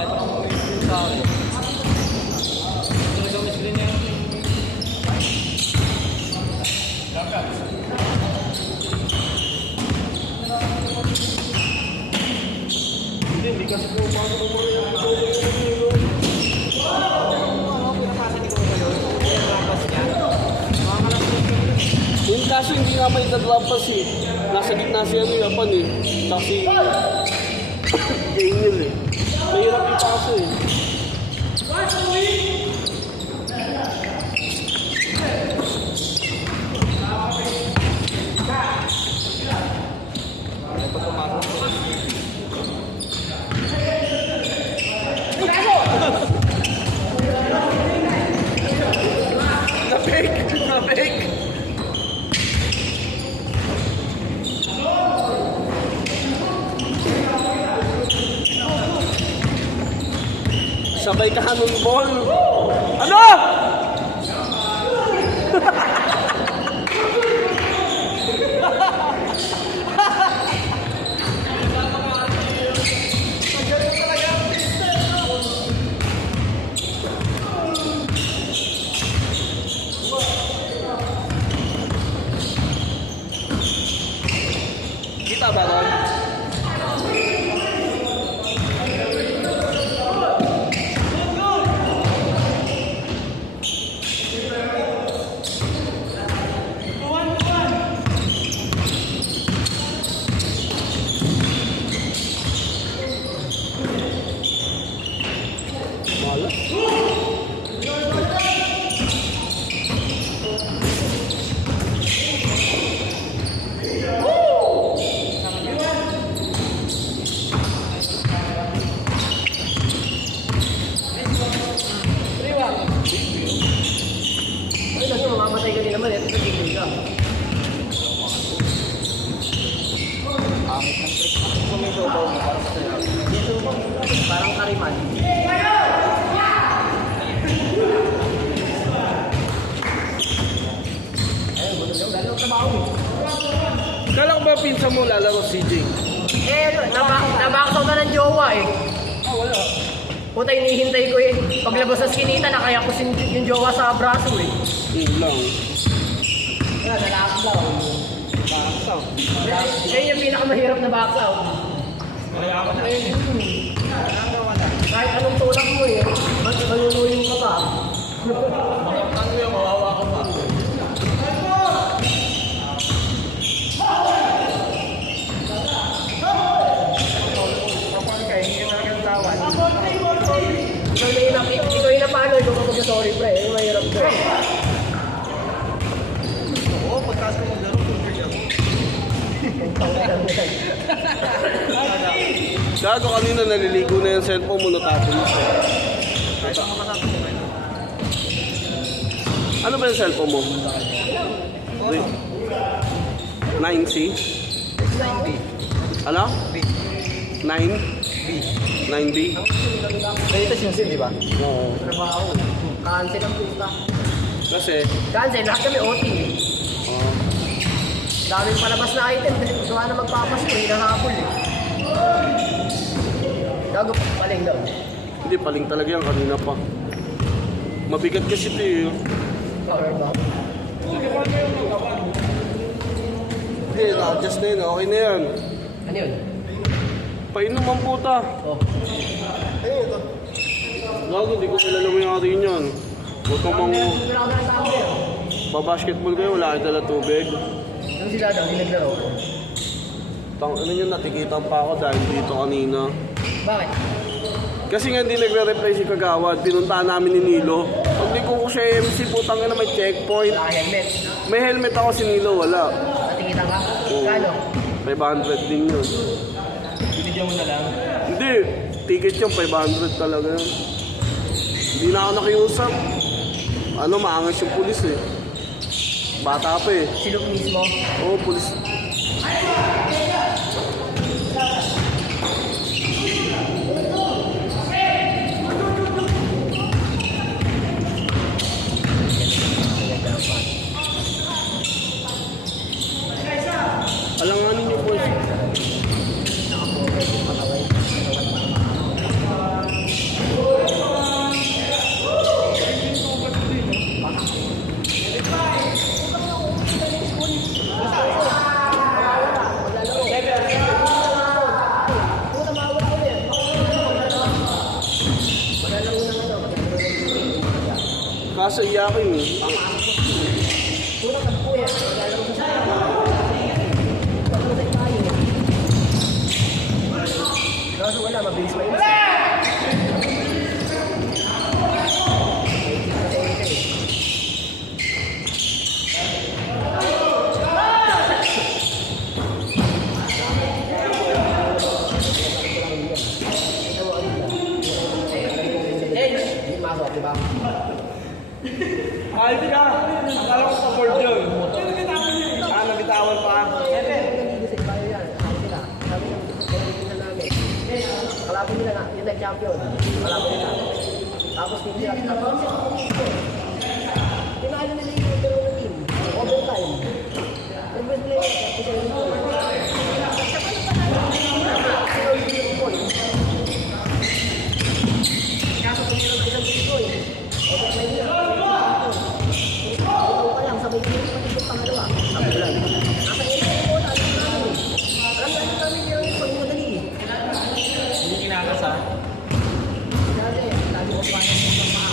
Kahit ako screen sa akin. Talaga may screen na yun. Hindi kasi po paano mo yung yung kaso hindi nga may naglampas eh. Nasa gitna siya ng Japan eh. Kasi Daniel eh. Mahirap yung paso eh. Napik! Sabay ka ng ball. Ano? Kita ba doon? Mamamatay ka din naman, ito nagiging ka. Parang kariman. Kala ko ba pinsan mo lalaro CJ? Nabaksaw na ng jowa eh. Wala. Puta, hinihintay ko eh. Paglabas sa skinita, nakaya ko yung jowa sa braso eh. Yun lang. Wala, nalaksaw. Baksaw. Yan yung pinakamahirap na baksaw. Kaya ako na yun. Kahit anong tulak mo eh. Manunuyin ka pa. Ano yung mawawa ka pa? Ikaw yung napano, ikaw kapag sorry pre. Yung mahirap ko. Oo, pagkasa mo laro, super yan. Gago kanina naliligo na yung cellphone mo natapon mo siya. Ano ba yung cellphone mo? 9C? 9B. Ano? B. 9? B. 9B? Latest yung SIM, di ba? Oo. Trabaho. Cancel ang puta. Kasi, Cancel, lahat kami OT eh. oh, Daming palabas na item. Gusto na magpapas ko, hinahabol eh. Gago pa paling daw. hindi paling talaga yan kanina pa. Mabigat kasi ito eh. Power ba? Hindi, na-adjust na yun. Okay na yan. Ano yun? Painom ang puta. Oh. Gago, hindi ko kilala mo yung atin yan. Huwag kang mang... Wala ka na tao eh. Babasketball kayo, wala kayo dala tubig. Ano sila daw, hinaglaro ko. Ano yun, natikitan pa ako dahil dito kanina. Bakit? Kasi nga hindi nagre-reply si Kagawad, pinuntahan namin ni Nilo. Pag di ko siya MC, putang na may checkpoint. Wala ka helmet. May helmet ako, si Nilo, wala. Natingita ka? Oo. Kano? 500 din yun. Binigyan mo na lang. Hindi, ticket yung 500 talaga yun. Hindi na ako nakiusap. Ano, maangas yung pulis eh. Bata pa eh. Silok mismo. Oo, pulis. Alanganin yung boys. sa iyakin eh. Pura ka po yan. Lalaro sa tayo. Lalaro sa tayo. Kaso wala, mabilis pa yun. Diba? Ay, di ka. Akala ko sa board yun. Ah, nabitawan pa. Nagigising tayo yan. Sabi nila. Sabi nila namin. Kalapin nila na. Yung nag-champion. Kalapin nila. Tapos hindi nila. Tinalo nila yung number 1 na team. Overtime. Nag-best player. Isa yung point. Kaso tumira ng isang dito eh. Overtime nila. Ikaw pa lang. Sabay ko yung pag-isip pangalawa. Sabay lang. Nasa ito ko. Alam namin yung pag-madali eh. Hindi kinakas ha. Dati, lagi ko pa ng paa.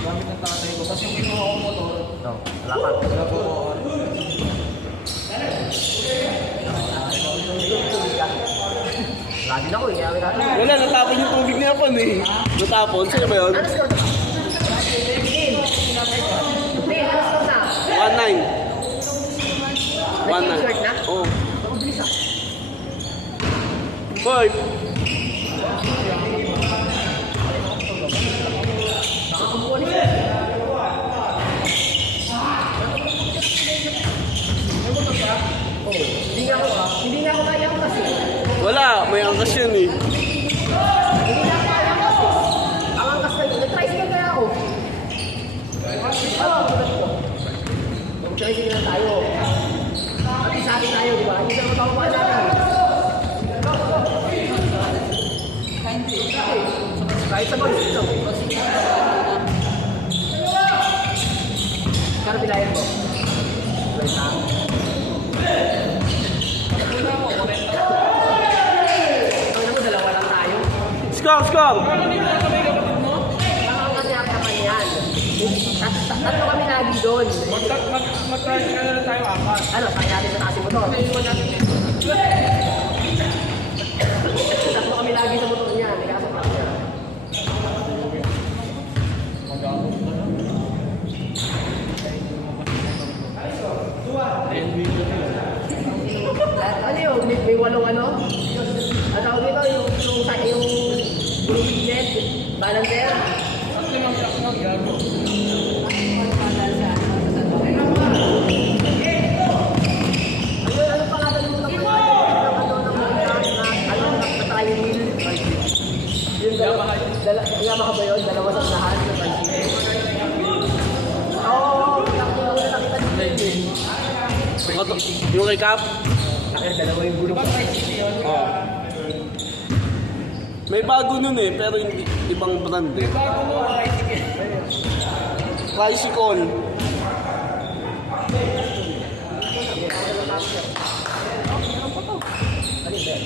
Gamit ng tatay ko. Tapos yung kinuha ko motor. Lapat. Lagi na ko, kaya natin. Wala, natapon yung tubig niya pa eh. Natapon? Sa'yo ba yun? Ano score na? Din, ano score na? 1-9. 1-9. Oo. Mabilis ah. Boy, Nakakumpuha niya. Oh, hindi nga ako kaya kasi. wala. May angkas yan eh. Hindi nga ako kaya kasi. Ang angkas na yun. Nag-tricycle kaya ako. Mag-tricycle na tayo. At isali tayo, di ba? Hindi na matawa natin. Kahit sa mag-sito. Kano bilayan mo? Ang mo, dalawa lang tayo. Score, score! Nakakasyak naman yan. Tatlo kami lagi doon. Mag-try ka na lang tayo apat. Ano, kaya natin sa taas yung motor. Tatlo kami lagi sa motor niya. May kasapak niya. Ano yun? May walong ano? Ang tawag dito, yung net, balancer. Ano pangalan mo ng trial wheel? Yamaha ba yun? Dalawa sa lahat ng tricycle. Oo, nakita dito. Yung kay Cap? Dalawa yung gulong. Oo. May bago nun eh, pero hindi, ibang brand eh. Bago mo, Tricycle. Ano ba?